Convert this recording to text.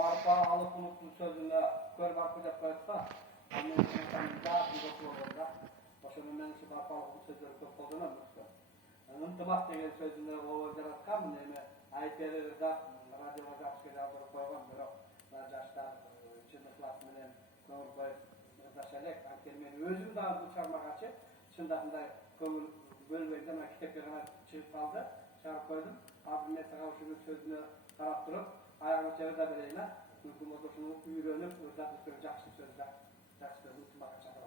barpa alıp unuttu sözünde kör barpa dep koyatsa Amerika'nın da bir okulunda başının menisi barpa alıp sözleri çok kullanılmıştı. Intimat degen sözünde o yaratkan neme ayterida radyoga gapga aldırıp koygan biroq jaşlar çındıklas menen көңүл koyup yaşalak anken özüm daha bu çarmagaçı şundaqınday көңүл bölmekten kitapga gana çıkıp kaldı çağırıp koydum abim mesela şunu sözünü qarap turup ayağını çevirde bereyine mümkün olsa şunu үйrönüp özat söz жақсы sözler жақсы söz unutmağa çağıralım.